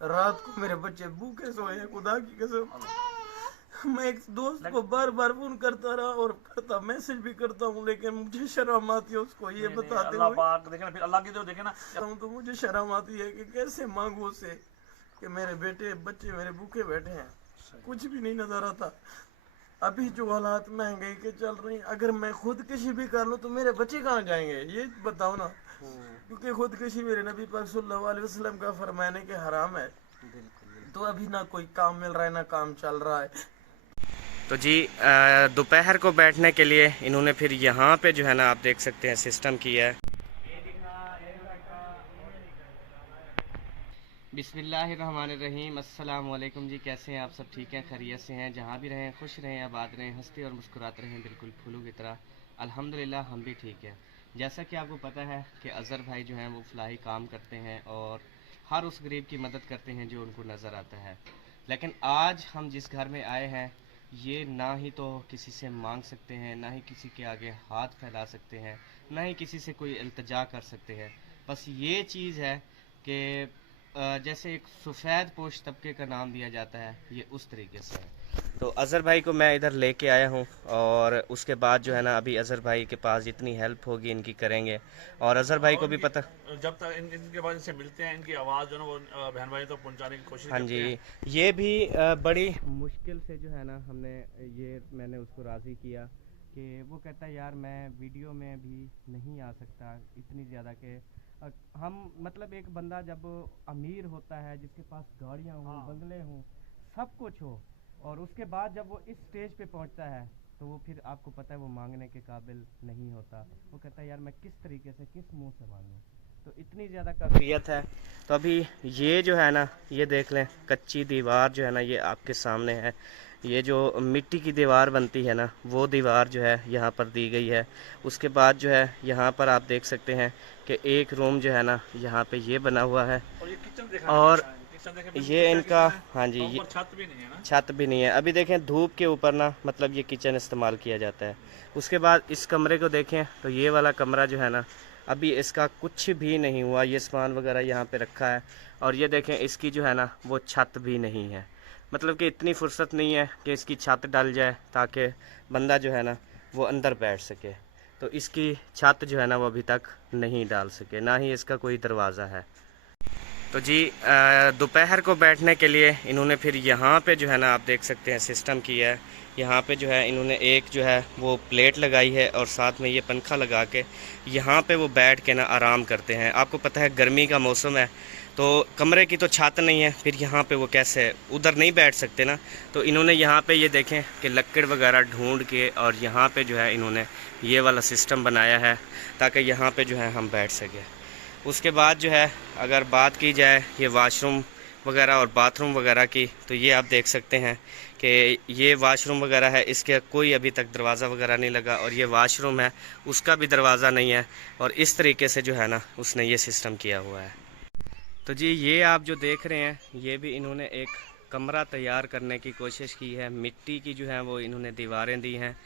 रात को मेरे बच्चे भूखे सोए हैं, खुदा की कसम। मैं एक दोस्त को बार बार फोन करता रहा और करता मैसेज भी करता हूँ, लेकिन मुझे शर्म आती है उसको ये बताते अल्लाह हुए। पाक देखे ना, फिर अल्लाह की जो देखे ना। तो मुझे शर्म आती है कि कैसे मांगू उससे कि मेरे बेटे बच्चे मेरे भूखे बैठे हैं, कुछ भी नहीं नजर आता। अभी जो हालात महंगाई के चल रही, अगर मैं खुदकुशी भी कर लूँ तो मेरे बच्चे कहाँ जाएंगे, ये बताओ ना। क्योंकि खुदकुशी मेरे नबी पाक सल्लल्लाहु अलैहि वसल्लम का फरमाने के हराम है। तो अभी ना कोई काम मिल रहा है ना काम चल रहा है। तो जी दोपहर को बैठने के लिए इन्होंने फिर यहाँ पे जो है ना आप देख सकते हैं सिस्टम किया है। बिस्मिल्लाहिर्रहमानिर्रहीम, अस्सलाम वालेकुम जी। कैसे हैं आप सब? ठीक हैं, खैरियत से हैं? जहाँ भी रहें खुश रहें, आबाद रहें, हंसते और मुस्कुराते रहें, बिल्कुल फूलों की तरह। अल्हम्दुलिल्लाह हम भी ठीक हैं। जैसा कि आपको पता है कि अज़हर भाई जो हैं वो फलाही काम करते हैं और हर उस गरीब की मदद करते हैं जो उनको नज़र आता है। लेकिन आज हम जिस घर में आए हैं ये ना ही तो किसी से मांग सकते हैं, ना ही किसी के आगे हाथ फैला सकते हैं, ना ही किसी से कोई इल्तिजा कर सकते हैं। बस ये चीज़ है कि जैसे एक सफ़ेद पोश तबके का नाम दिया जाता है, ये उस तरीके से है। तो अज़हर भाई को मैं इधर लेके आया हूँ और उसके बाद जो है ना अभी अज़हर भाई के पास जितनी हेल्प होगी इनकी करेंगे। और अज़हर भाई को भी पता, जब तक इनके बाद इनसे मिलते हैं, इनकी आवाज़ जो है ना वो बहन भाई तक पहुंचाने की कोशिश हाँ जी, करते हैं। ये भी बड़ी मुश्किल से जो है ना मैंने उसको राज़ी किया कि वो कहता है यार मैं वीडियो में भी नहीं आ सकता इतनी ज़्यादा कि हम मतलब एक बंदा जब अमीर होता है जिसके पास गाड़ियाँ हों, बंगले हों, सब कुछ हो, और उसके बाद जब वो इस स्टेज पे पहुंचता है तो वो फिर आपको पता है वो मांगने के काबिल नहीं होता। वो कहता है यार मैं किस तरीके से किस मुंह से मांगूं। तो इतनी ज़्यादा काफ़ियत है। तो अभी ये जो है ना ये देख लें, कच्ची दीवार जो है ना ये आपके सामने है। ये जो मिट्टी की दीवार बनती है ना वो दीवार जो है यहाँ पर दी गई है। उसके बाद जो है यहाँ पर आप देख सकते हैं कि एक रूम जो है ना यहाँ पे ये बना हुआ है। और ये किचन दिखाना और पड़ता है, किचन देखें, बिल्कुल ये कच्चा इनका, किचन है। हाँ जी, और ये ऊपर छत भी नहीं है ना। छत भी नहीं है। अभी देखें धूप के ऊपर ना मतलब ये किचन इस्तेमाल किया जाता है। उसके बाद इस कमरे को देखें तो ये वाला कमरा जो है ना अभी इसका कुछ भी नहीं हुआ, ये सामान वगैरह यहाँ पे रखा है। और ये देखें इसकी जो है ना वो छत भी नहीं है। मतलब कि इतनी फुर्सत नहीं है कि इसकी छत डल जाए ताकि बंदा जो है ना वो अंदर बैठ सके। तो इसकी छत जो है ना वो अभी तक नहीं डाल सके, ना ही इसका कोई दरवाज़ा है। तो जी दोपहर को बैठने के लिए इन्होंने फिर यहाँ पे जो है ना आप देख सकते हैं सिस्टम किया है। यहाँ पे जो है इन्होंने एक जो है वो प्लेट लगाई है और साथ में ये पंखा लगा के यहाँ पे वो बैठ के ना आराम करते हैं। आपको पता है गर्मी का मौसम है तो कमरे की तो छत नहीं है, फिर यहाँ पे वो कैसे उधर नहीं बैठ सकते ना। तो इन्होंने यहाँ पे ये देखें कि लकड़ वगैरह ढूंढ के और यहाँ पे जो है इन्होंने ये वाला सिस्टम बनाया है ताकि यहाँ पे जो है हम बैठ सकें। उसके बाद जो है अगर बात की जाए ये वाशरूम वगैरह और बाथरूम वगैरह की, तो ये आप देख सकते हैं कि ये वाशरूम वगैरह है, इसके कोई अभी तक दरवाज़ा वगैरह नहीं लगा। और ये वाशरूम है उसका भी दरवाज़ा नहीं है। और इस तरीके से जो है ना उसने ये सिस्टम किया हुआ है। तो जी ये आप जो देख रहे हैं ये भी इन्होंने एक कमरा तैयार करने की कोशिश की है। मिट्टी की जो है वो इन्होंने दीवारें दी हैं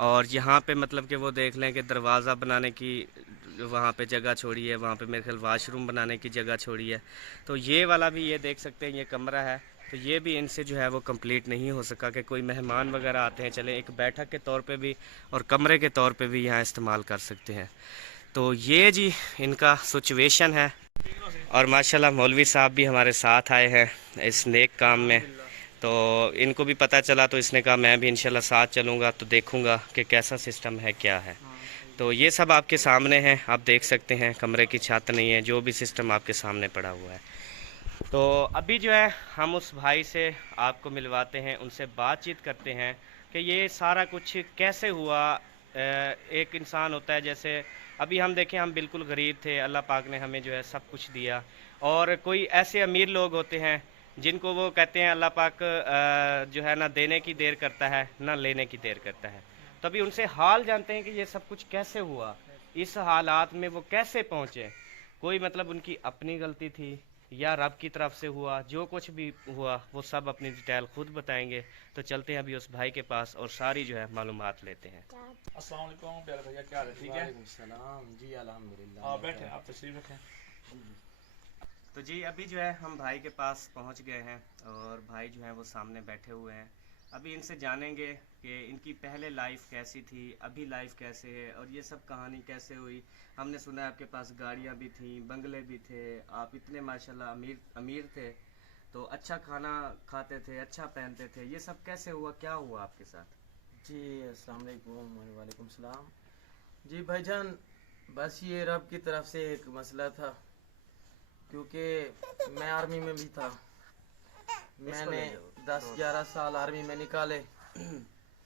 और यहाँ पे मतलब कि वो देख लें कि दरवाज़ा बनाने की वहाँ पे जगह छोड़ी है, वहाँ पे मेरे ख्याल वाशरूम बनाने की जगह छोड़ी है। तो ये वाला भी ये देख सकते हैं ये कमरा है। तो ये भी इनसे जो है वो कंप्लीट नहीं हो सका कि कोई मेहमान वगैरह आते हैं चले एक बैठक के तौर पे भी और कमरे के तौर पे भी यहाँ इस्तेमाल कर सकते हैं। तो ये जी इनका सिचुएशन है। और माशाल्लाह मौलवी साहब भी हमारे साथ आए हैं इस नेक काम में। तो इनको भी पता चला तो इसने कहा मैं भी इंशाल्लाह साथ चलूँगा तो देखूँगा कि कैसा सिस्टम है क्या है। तो ये सब आपके सामने है, आप देख सकते हैं कमरे की छत नहीं है, जो भी सिस्टम आपके सामने पड़ा हुआ है। तो अभी जो है हम उस भाई से आपको मिलवाते हैं, उनसे बातचीत करते हैं कि ये सारा कुछ कैसे हुआ। एक इंसान होता है जैसे अभी हम देखें हम बिल्कुल गरीब थे, अल्लाह पाक ने हमें जो है सब कुछ दिया। और कोई ऐसे अमीर लोग होते हैं जिनको वो कहते हैं अल्लाह पाक जो है ना देने की देर करता है ना लेने की देर करता है। तभी उनसे हाल जानते हैं कि ये सब कुछ कैसे हुआ, इस हालात में वो कैसे पहुँचे। कोई मतलब उनकी अपनी गलती थी या रब की तरफ से हुआ, जो कुछ भी हुआ वो सब अपनी डिटेल खुद बताएंगे। तो चलते हैं अभी उस भाई के पास और सारी जो है मालूमात लेते हैं। अस्सलाम वालेकुम प्यारे भैया, क्या हाल है? ठीक है? वालेकुम सलाम जी, अल्हम्दुलिल्लाह। आप बैठे, आप तशरीफ रखें। तो जी अभी जो है हम भाई के पास पहुंच गए हैं और भाई जो है वो सामने बैठे हुए हैं। अभी इनसे जानेंगे कि इनकी पहले लाइफ कैसी थी, अभी लाइफ कैसे है और ये सब कहानी कैसे हुई। हमने सुना है आपके पास गाड़ियाँ भी थी, बंगले भी थे, आप इतने माशाल्लाह अमीर थे, तो अच्छा खाना खाते थे, अच्छा पहनते थे। ये सब कैसे हुआ, क्या हुआ आपके साथ? जी अस्सलाम वालेकुम। वालेकुम सलाम। जी भाईजान, बस ये रब की तरफ से एक मसला था, क्योंकि मैं आर्मी में भी था। मैंने 10-11 साल आर्मी में निकाले।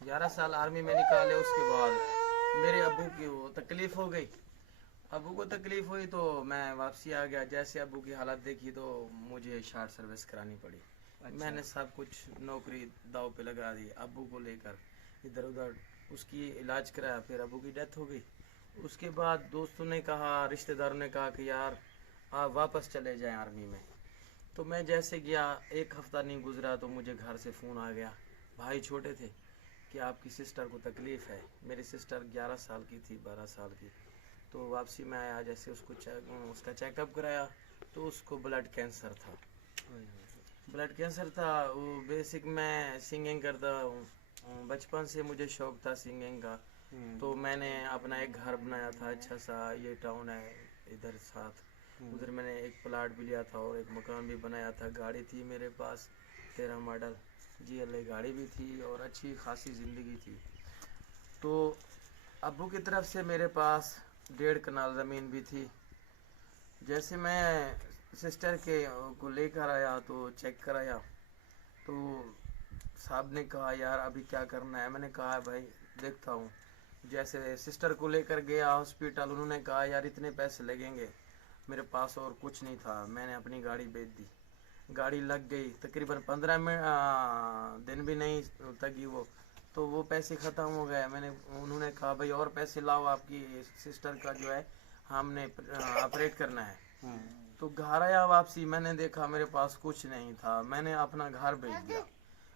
11 साल आर्मी में निकाले, उसके बाद मेरे अब्बू की वो तकलीफ हो गई। अब्बू को तकलीफ हुई तो मैं वापसी आ गया। जैसे अब्बू की हालत देखी तो मुझे शार्ट सर्विस करानी पड़ी। मैंने सब कुछ नौकरी दाव पे लगा दी, अब्बू को लेकर इधर उधर उसकी इलाज कराया। फिर अब्बू की डेथ हो गई। उसके बाद दोस्तों ने कहा, रिश्तेदारों ने कहा कि यार आप वापस चले जाएं आर्मी में। तो मैं जैसे गया, एक हफ्ता नहीं गुजरा तो मुझे घर से फ़ोन आ गया। भाई छोटे थे कि आपकी सिस्टर को तकलीफ़ है। मेरी सिस्टर 11 साल की थी, 12 साल की। तो वापसी में आया, जैसे उसका चेकअप कराया तो उसको ब्लड कैंसर था। ब्लड कैंसर था। वो बेसिक मैं सिंगिंग करता हूँ, बचपन से मुझे शौक था सिंगिंग का। तो मैंने अपना एक घर बनाया था अच्छा सा, ये टाउन है इधर साथ। उधर मैंने एक प्लाट भी लिया था और एक मकान भी बनाया था। गाड़ी थी मेरे पास 13 मॉडल GLA गाड़ी भी थी और अच्छी खासी ज़िंदगी थी। तो अब्बू की तरफ से मेरे पास 1.5 कनाल ज़मीन भी थी। जैसे मैं सिस्टर के को लेकर आया तो चेक कराया, तो साहब ने कहा यार अभी क्या करना है। मैंने कहा भाई देखता हूँ। जैसे सिस्टर को लेकर गया हॉस्पिटल, उन्होंने कहा यार इतने पैसे लगेंगे। मेरे पास और कुछ नहीं था। मैंने अपनी गाड़ी बेच दी। गाड़ी लग गई, तकरीबन 15 दिन भी नहीं तकी वो, तो वो पैसे ख़त्म हो गए। उन्होंने कहा भाई और पैसे लाओ, आपकी सिस्टर का जो है हमने ऑपरेट करना है। तो घर आया वापसी, मैंने देखा मेरे पास कुछ नहीं था। मैंने अपना घर बेच दिया।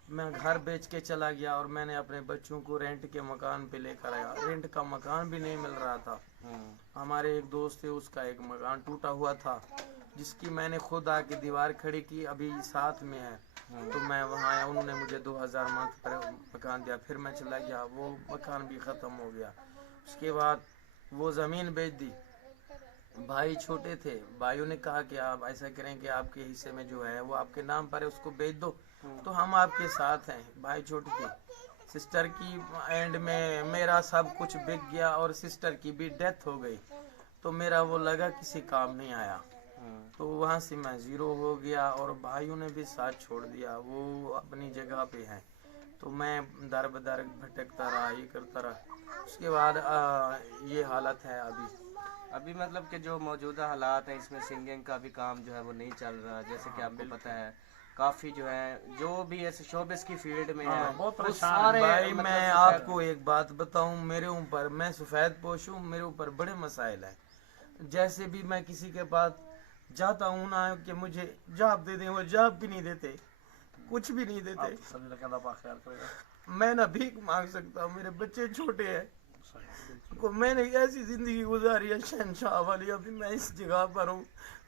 मैं घर बेच के चला गया और मैंने अपने बच्चों को रेंट के मकान पे लेकर आया। रेंट का मकान भी नहीं मिल रहा था। हमारे एक दोस्त थे, उसका एक मकान टूटा हुआ था, जिसकी मैंने खुद आके दीवार खड़ी की, अभी साथ में है। तो मैं वहाँ आया, उन्होंने मुझे 2000 मंथ पर मकान दिया। फिर मैं चला गया, वो मकान भी ख़त्म हो गया। उसके बाद वो ज़मीन बेच दी। भाई छोटे थे, भाइयों ने कहा कि आप ऐसा करें कि आपके हिस्से में जो है वो आपके नाम पर है, उसको बेच दो तो हम आपके साथ हैं। भाई छोटे थे। सिस्टर की एंड में मेरा सब कुछ बिक गया और सिस्टर की भी डेथ हो गई। तो मेरा वो लगा किसी काम नहीं आया। तो वहाँ से मैं ज़ीरो हो गया और भाइयों ने भी साथ छोड़ दिया, वो अपनी जगह पे हैं। तो मैं दर बदर भटकता रहा, ये करता रहा। उसके बाद ये हालत है अभी मतलब कि जो मौजूदा हालात है इसमें सिंगिंग का भी काम जो है वो नहीं चल रहा। जैसे कि आपको पता है काफ़ी जो है जो भी ऐसे शोबिस की फील्ड में है बहुत वो परेशान सारे भाई मतलब मैं आपको एक बात बताऊं, मेरे ऊपर, मैं सफ़ेद पोश हूँ, मेरे ऊपर बड़े मसाइल हैं। जैसे भी मैं किसी के पास जाता हूँ ना कि मुझे जॉब दे दें, वो जॉब भी नहीं देते, कुछ भी नहीं देते। सभी लगे अल्लाह पाक खैर करेगा। मैं ना भीख मांग सकता हूँ, मेरे बच्चे छोटे हैं। को मैंने ऐसी ज़िंदगी गुजारी है शहनशाह वाली, अभी मैं इस जगह पर हूँ।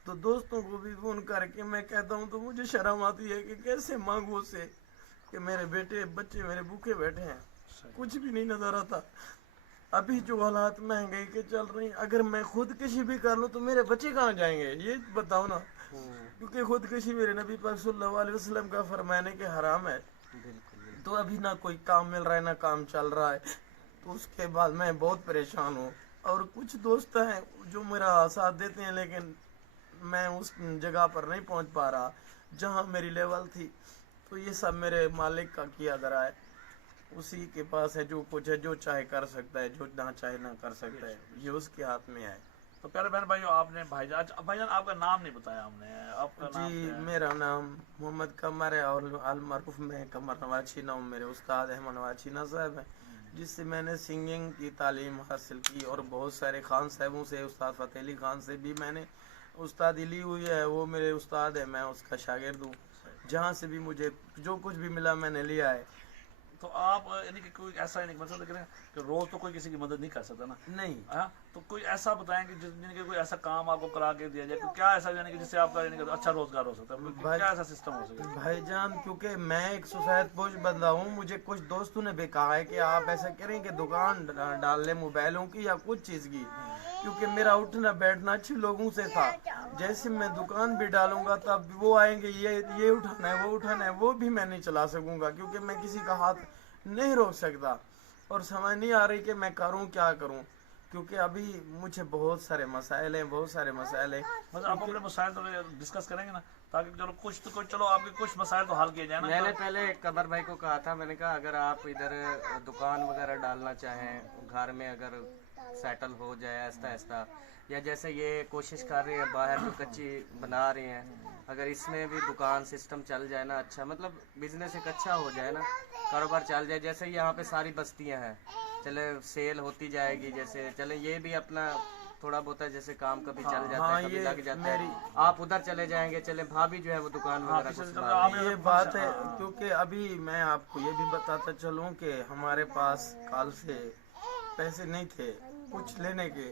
तो दोस्तों को भी फ़ोन करके मैं कहता हूँ तो मुझे शर्म आती है कि कैसे मांगू उससे कि मेरे बच्चे मेरे भूखे बैठे हैं, कुछ भी नहीं नज़र आता। अभी जो हालात महंगाई के चल रही, अगर मैं खुदकशी भी कर लूँ तो मेरे बच्चे कहाँ जाएंगे, ये बताओ ना। क्योंकि खुदकशी मेरे नबी पाक सल्लल्लाहु अलैहि वसल्लम का फरमाने के हराम है। तो अभी ना कोई काम मिल रहा है, ना काम चल रहा है। तो उसके बाद मैं बहुत परेशान हूँ। और कुछ दोस्त हैं जो मेरा साथ देते हैं, लेकिन मैं उस जगह पर नहीं पहुँच पा रहा जहाँ मेरी लेवल थी। तो ये सब मेरे मालिक का किया धरा है, उसी के पास है। जो कुछ है, जो चाहे कर सकता है, जो ना चाहे ना कर सकता है, ये उसके हाथ में है। तो प्यारे बहन भाइयों, आपने भाईजान आपका नाम नहीं बताया हमने, आपका नाम जी क्या है? मेरा नाम मोहम्मद कमर है और अल मारूफ में कमर नवाज छीना हूँ। मेरे उस्ताद अहमद नवाज छीना साहब हैं, जिससे मैंने सिंगिंग की तालीम हासिल की। और बहुत सारे खान साहबों से, उस्ताद फ़तेह अली खान से भी मैंने उस्तादी ली हुई है। वो मेरे उस्ताद है, मैं उसका शागिर्द हूँ। जहाँ से भी मुझे जो कुछ भी मिला मैंने लिया है। तो आप यानी कि कोई ऐसा यानी कि मतलब देख रहे हैं कि रोज तो कोई किसी की मदद नहीं कर सकता ना, नहीं। हाँ, तो कोई ऐसा बताएं कि यानी कि कोई ऐसा काम आपको करा के दिया जाए, क्या ऐसा यानी कि जिससे आपका यानी कि अच्छा रोजगार हो सकता है, क्या ऐसा सिस्टम हो सकता है? भाईजान, क्योंकि मैं एक सफेद पोश बंदा हूँ, मुझे कुछ दोस्तों ने भी कहा है कि आप ऐसा करें कि दुकान डाल लें मोबाइलों की या कुछ चीज़ की, क्योंकि मेरा उठना बैठना अच्छे लोगों से था। जैसे मैं दुकान भी डालूंगा तब वो आएंगे, ये उठाना है, वो उठाना है, वो भी मैं नहीं चला सकूंगा, क्योंकि मैं किसी का हाथ नहीं रोक सकता। और समझ नहीं आ रही कि मैं करूं क्या करूं, क्योंकि अभी मुझे बहुत सारे मसाइल हैं, बहुत सारे मसाइल हैं। मतलब आप अपने मसाइल तो डिस्कस करेंगे ना, ताकि चलो कुछ तो चलो आपके कुछ मसाइल तो हल किए जाए ना। मैंने पहले कमर भाई को कहा था, मैंने कहा अगर आप इधर दुकान वगैरह डालना चाहें, घर में अगर सेटल हो जाए आहिस्ता आहिस्ता, या जैसे ये कोशिश कर रहे हैं बाहर जो कच्ची बना रहे हैं, अगर इसमें भी दुकान सिस्टम चल जाए ना, अच्छा मतलब बिजनेस एक अच्छा हो जाए ना, कारोबार चल जाए। जैसे यहाँ पे सारी बस्तियाँ हैं, चले सेल होती जाएगी, जैसे चले ये भी अपना थोड़ा बहुत है, जैसे काम कभी चल जाता है, कभी लग जाता है, आप उधर चले जाएंगे, चले भाभी जो है वो दुकान वगैरह को संभाल लेंगे। ये बात है, क्योंकि अभी मैं आपको ये भी बताता चलूं कि हमारे पास कल से पैसे नहीं थे कुछ लेने के।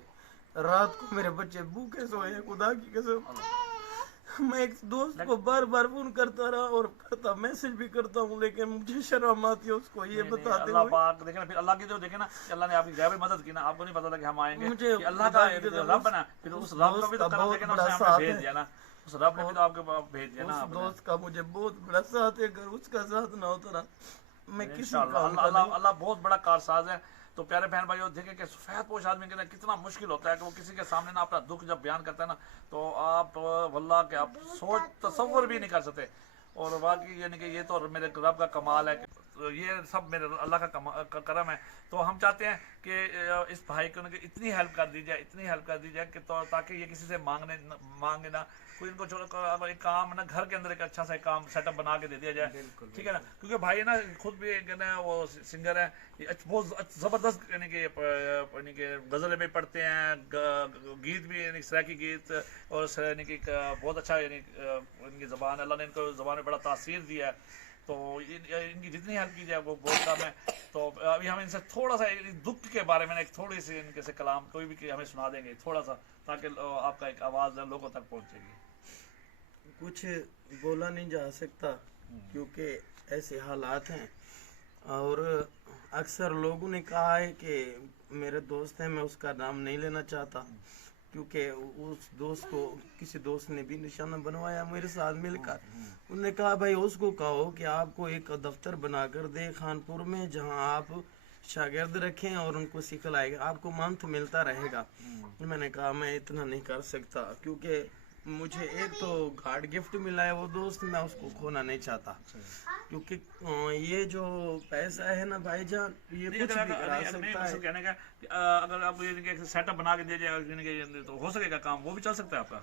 रात को मेरे बच्चे भूखे सोए हैं, खुदा की कसम। मैं एक दोस्त को बार बार फोन करता रहा और करता मैसेज भी करता हूँ, लेकिन मुझे शर्म आती है उसको ये बताते अल्लाह हुए। पाक देखे ना, फिर अल्लाह की जो देखे ना, अल्लाह ने आपकी गैबी मदद की ना, आपको नहीं पता था कि हम आएंगे, मुझे कि अल्लाह का रब ना, फिर उस रब का भी तो करम देखे ना, उसने हमें भेज दिया ना, उस रब ने भी तो आपके पास भेज दिया ना। उस दोस्त का मुझे बहुत बड़ा साथ है, अगर उसका साथ ना होता ना मैं किसी इंशाअल्लाह का अल्लाह बहुत बड़ा कारसाज है। तो प्यारे बहन भाइयों, देखें कि सफेद पोश आदमी के लिए कितना मुश्किल होता है कि वो किसी के सामने ना अपना दुख जब बयान करता है ना, तो आप वल्लाह के आप सोच तसव्वुर भी नहीं कर सकते। और वाकई यानी कि ये तो मेरे रब का कमाल है, तो ये सब मेरे अल्लाह का करम है। तो हम चाहते हैं कि इस भाई को इतनी हेल्प कर दी जाए, इतनी हेल्प कर दी जाए कि तो ताकि ये किसी से मांगे ना, कोई इनको एक काम ना घर के अंदर एक अच्छा सा काम सेटअप बना के दे दिया जाए, ठीक है ना। क्योंकि भाई ना खुद भी कहना है वो सिंगर है, बहुत ज़बरदस्त यानी कि गज़लें भी पढ़ते हैं, गीत भी यानी सराकी गीत, और यानी कि बहुत अच्छा यानी इनकी ज़बान, अल्लाह ने इनको ज़बान में बड़ा तासीर दिया है। तो इनकी जितनी हेल्प की जाए वो बहुत कम है। तो अभी हम इनसे थोड़ा सा दुख के बारे में एक थोड़ी सी इनके से कलाम कोई भी हमें सुना देंगे थोड़ा सा, ताकि आपका एक आवाज़ लोगों तक पहुंचेगी। कुछ बोला नहीं जा सकता, क्योंकि ऐसे हालात हैं। और अक्सर लोगों ने कहा है कि मेरे दोस्त हैं, मैं उसका नाम नहीं लेना चाहता, क्योंकि उस दोस्त को किसी दोस्त ने भी निशाना बनवाया मेरे साथ मिलकर। उन्होंने कहा भाई उसको कहो कि आपको एक दफ्तर बनाकर दे खानपुर में, जहां आप शागिर्द रखें और उनको सिखलाएगा, आपको मंथ मिलता रहेगा। मैंने कहा मैं इतना नहीं कर सकता, क्योंकि मुझे एक तो कार्ड गिफ्ट मिला है वो दोस्त, मैं उसको खोना नहीं चाहता, क्योंकि ये जो पैसा है ना भाईजान, ये कुछ भी करा सकता है। कहने का अगर आप ये सेटअप बना के दे जाए तो हो सकेगा काम, वो भी चल सकता है आपका।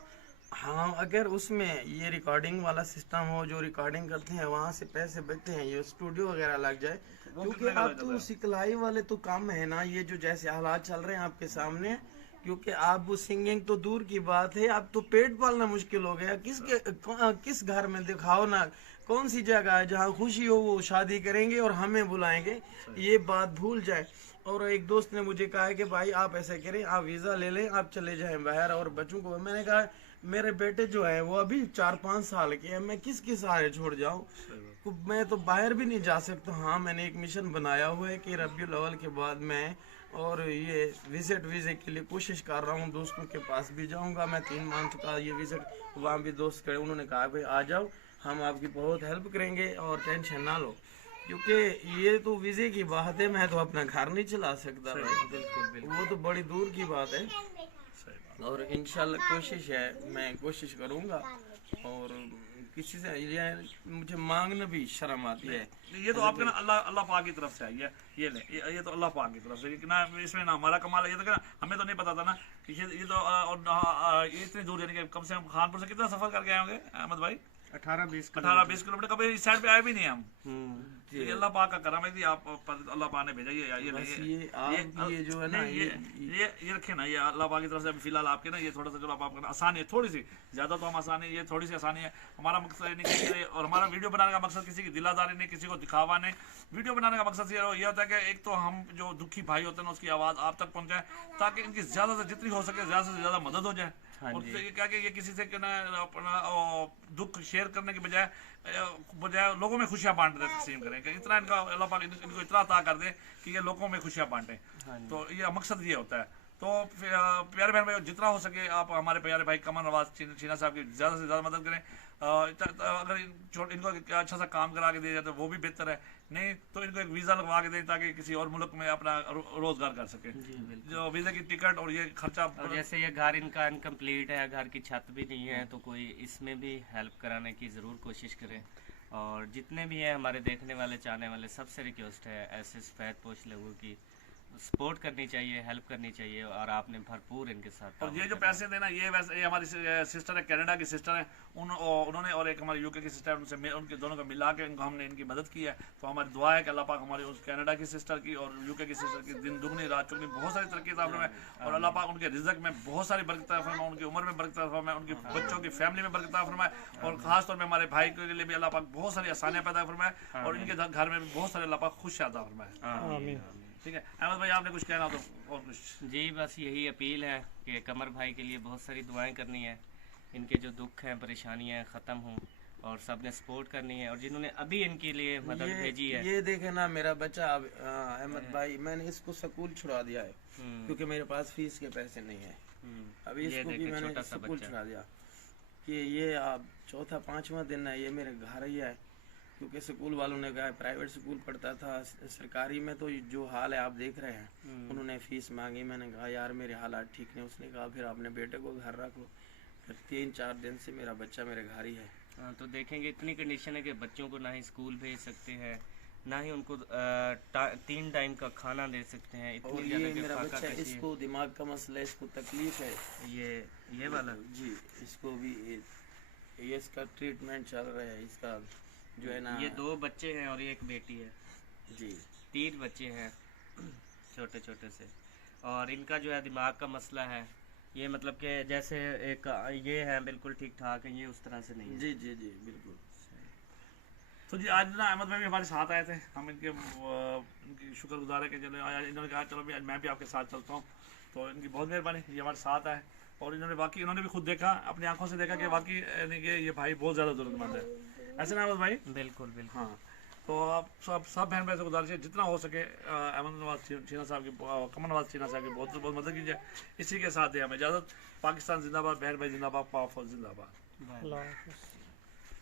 हाँ, अगर उसमें ये रिकॉर्डिंग वाला सिस्टम हो, जो रिकॉर्डिंग करते हैं वहाँ से पैसे बचते हैं, ये स्टूडियो वगैरह लग जाए, क्योंकि अब तो सिखलाई वाले तो काम है ना, ये जो जैसे हालात चल रहे हैं आपके सामने, क्योंकि आप वो सिंगिंग तो दूर की बात है, अब तो पेट पालना मुश्किल हो गया। किस घर में दिखाओ ना, कौन सी जगह है जहाँ खुशी हो वो शादी करेंगे और हमें बुलाएंगे, ये बात भूल जाए। और एक दोस्त ने मुझे कहा है कि भाई आप ऐसा करें, आप वीज़ा ले लें, आप चले जाएं बाहर और बच्चों को। मैंने कहा मेरे बेटे जो है वो अभी 4-5 साल के हैं, मैं किसके सहारे छोड़ जाऊं, मैं तो बाहर भी नहीं जा सकता। हाँ, मैंने एक मिशन बनाया हुआ है कि रबीउल अव्वल के बाद मैं और ये विजिट वीज़े के लिए कोशिश कर रहा हूँ, दोस्तों के पास भी जाऊँगा मैं 3 मंथ का ये विजिट, वहाँ भी दोस्त करे, उन्होंने कहा भाई आ जाओ, हम आपकी बहुत हेल्प करेंगे और टेंशन ना लो, क्योंकि ये तो वीज़े की बात है, मैं तो अपना घर नहीं चला सकता भाई, बिल्कुल वो तो बड़ी दूर की बात है। और इंशाल्लाह कोशिश है, मैं कोशिश करूँगा। और किसी से ये मुझे मांगना भी शर्म आती है। ये तो आपके ना अल्लाह पाक की तरफ से आई है, ये तो अल्लाह पाक की तरफ से, ना इसमें ना हमारा कमाल है। ये तो हमें तो नहीं पता था ना कि ये तो और ये इतनी दूर यानी कि कम से कम खानपुर से कितना सफर करके आए होंगे अहमद भाई? 18-20 18-20 किलोमीटर, कभी इस साइड पे आए भी नहीं हम। हम्म। ये अल्लाह पाक का करम है जी, आप पर अल्लाह पाक ने भेजा। ये बस नहीं, ये आपकी ये जो है ना, नहीं, ये रखे ना, ये अल्लाह पाक की तरफ से अभी फिलहाल आपके ना ये थोड़ा सा चलो आप आसानी है, थोड़ी सी, ज्यादा तो हम आसानी, ये थोड़ी सी आसानी है। हमारा मकसद ये नहीं कि, और हमारा वीडियो बनाने का मकसद किसी की दिलादारी नहीं, किसी को दिखावा नहीं। वीडियो बनाने का मकसद ये होता है कि एक तो हम जो दुखी भाई होते हैं ना, उसकी आवाज आप तक पहुंचाए, ताकि इनकी ज्यादा से जितनी हो सके ज्यादा से ज्यादा मदद हो जाए। और ये क्या कि ये किसी से ना अपना दुख शेयर करने की बजाय लोगों में खुशियां बांटने तकसीम करें, कि इतना इनका अल्लाह पाक इनको इतना अता कर दे कि ये लोगों में खुशियां बांटे। तो ये मकसद ये होता है। तो प्यारे बहन भाई, जितना हो सके आप हमारे प्यारे भाई कमर नवाज चीना साहब की ज़्यादा से ज़्यादा मदद करें। अगर इनको अच्छा सा काम करा के दिया जाए तो वो भी बेहतर है, नहीं तो इनको एक वीज़ा लगवा के दें ताकि किसी और मुल्क में अपना रोज़गार कर सके। जो वीज़ा की टिकट और ये खर्चा, और जैसे ये घर इनका इनकम्प्लीट है, घर की छत भी नहीं है, तो कोई इसमें भी हेल्प कराने की ज़रूर कोशिश करें। और जितने भी हैं हमारे देखने वाले चाहने वाले, सबसे रिक्वेस्ट है ऐसे सफ़ेद पोश लोगों की सपोर्ट करनी चाहिए, हेल्प करनी चाहिए, और आपने भरपूर इनके साथ। और ये जो पैसे देना, ये वैसे ये हमारी सिस्टर है, कनाडा की सिस्टर है, उन्होंने और एक हमारी यूके की सिस्टर है, उनके दोनों को मिला के हमने इनकी मदद की है। तो हमारी दुआ है कि अल्लाह पाक हमारी उस कनाडा की सिस्टर की और यूके की सिस्टर की दिन दुगनी रात चुगनी बहुत सारी तरक्की अता फरमाए, और अल्लाह पाक उनके रिज़्क में बहुत सारी बरकत अता फरमाए, उनकी उम्र में बरकत अता फरमाए, उनकी बच्चों की फैमिली में बरकत अता फरमाए, और खास तौर पर हमारे भाई के लिए भी अल्लाह पाक बहुत सारी आसानियाँ पैदा फरमाए, और इनके घर में भी बहुत सारे अल्लाह पाक खुश अता फरमाए। ठीक है अहमद भाई, आपने कुछ कहना तो और कुछ? जी बस यही अपील है कि कमर भाई के लिए बहुत सारी दुआएं करनी है, इनके जो दुख हैं परेशानियां हैं ख़त्म हों, और सब ने सपोर्ट करनी है। और जिन्होंने अभी इनके लिए मदद भेजी है, ये देखे ना मेरा बच्चा अहमद भाई, मैंने इसको स्कूल छुड़ा दिया है क्योंकि मेरे पास फीस के पैसे नहीं है। अभी इसको भी मैंने स्कूल छुड़ा दिया कि ये अब 4-5वां दिन है, ये मेरे घर ही है, क्योंकि स्कूल वालों ने कहा, प्राइवेट स्कूल पढ़ता था, सरकारी में तो जो हाल है आप देख रहे हैं, उन्होंने फीस मांगी। मैंने कहा यार मेरे हालात ठीक नहीं, उसने कहा फिर अपने बेटे को घर रख लो। फिर 3-4 दिन से मेरा बच्चा मेरे घर ही है। तो देखेंगे इतनी कंडीशन है कि बच्चों को ना ही स्कूल भेज सकते हैं, ना ही उनको 3 टाइम का खाना दे सकते हैं। और ये मेरा बच्चा, इसको दिमाग का मसला है, इसको तकलीफ है, ये वाला जी, इसको भी ये इसका ट्रीटमेंट चल रहा है, इसका जो है ना। ये 2 बच्चे हैं और एक बेटी है जी, 3 बच्चे हैं छोटे छोटे से, और इनका जो है दिमाग का मसला है। ये मतलब कि जैसे एक ये है बिल्कुल ठीक ठाक है, ये उस तरह से नहीं है। जी जी जी बिल्कुल। तो जी आज ना अहमद भाई भी हमारे साथ आए थे, हम इनकी शुक्रगुजार है कि चलो आज इन्होंने कहा चलो भी आज मैं भी आपके साथ चलता हूँ, तो इनकी बहुत मेहरबानी, ये हमारे साथ आए। और इन्होंने भी खुद देखा, अपनी आंखों से देखा कि वाकई यानी कि ये भाई बहुत ज़्यादा ज़रूरतमंद है, ऐसे ना अहमद भाई? बिल्कुल बिल्कुल। हाँ, तो आप सब बहन भाई से गुजारिश है जितना हो सके अहमद नवाज चीना साहब की, कमर नवाज चीना साहब की बहुत मदद कीजिए। इसी के साथ ही हमें इजाज़त। पाकिस्तान जिंदाबाद, बहन भाई जिंदाबाद, पाक फौज जिंदाबाद।